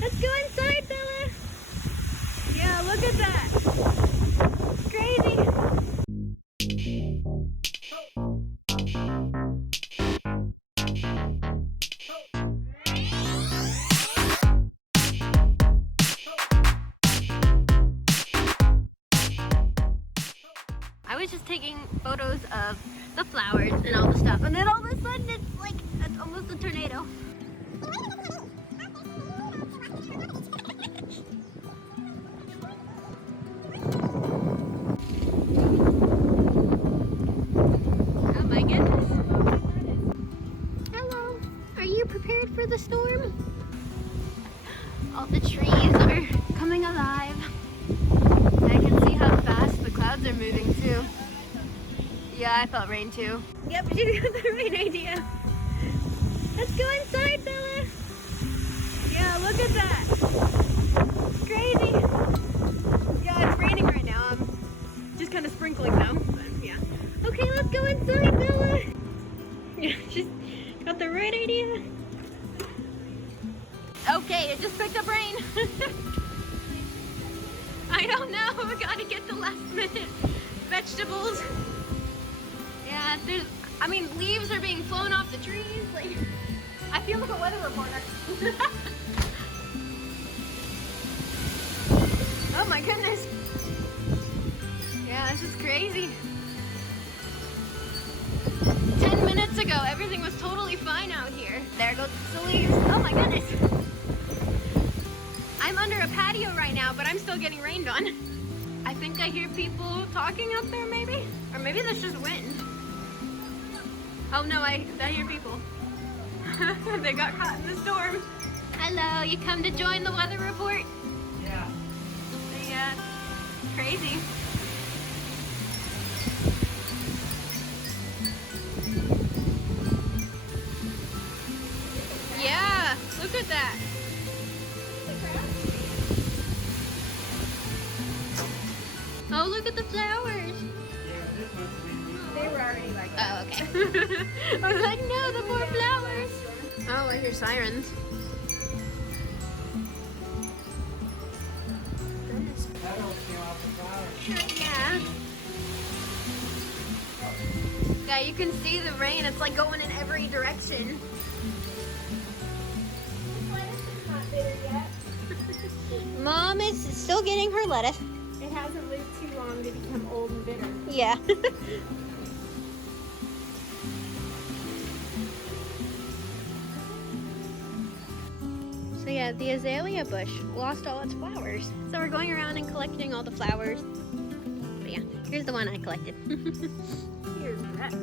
Let's go inside, Bella. Yeah, look at that. It's crazy. I was just taking photos of the flowers and all the stuff, and then all of a sudden it's like it's almost a tornado. Oh my goodness. Hello. Are you prepared for the storm? All the trees are coming alive. I can see how fast the clouds are moving too. Yeah, I felt rain too. Yep, she got the right idea. Let's go inside, Bella. Yeah, look at that. It's crazy. Yeah, it's raining right now. Just kind of sprinkling though, but yeah. Okay, let's go inside, Bella. Yeah, she's got the right idea. Okay, it just picked up rain. I don't know, we gotta get the last minute vegetables. Yeah, leaves are being flown off the trees. Like, I feel like a weather reporter. Oh my goodness. Yeah, this is crazy. 10 minutes ago, everything was totally fine out here. There goes the leaves. Oh my goodness. I'm under a patio right now, but I'm still getting rained on. I think I hear people talking out there maybe? Or maybe that's just wind. Oh no, I hear people. They got caught in the storm. Hello, you come to join the weather report? Yeah. Yeah, crazy. Yeah, look at that. Oh, look at the flowers. They were already like that. Oh, okay. I was like, no, the more flowers. Oh, I hear sirens. petals came off the flowers. Yeah. Yeah, you can see the rain. It's like going in every direction. Not bitter yet. Mom is still getting her lettuce. It hasn't lived too long to become old and bitter. Yeah. So yeah, the azalea bush lost all its flowers. So we're going around and collecting all the flowers. But yeah, here's the one I collected. Here's Rex.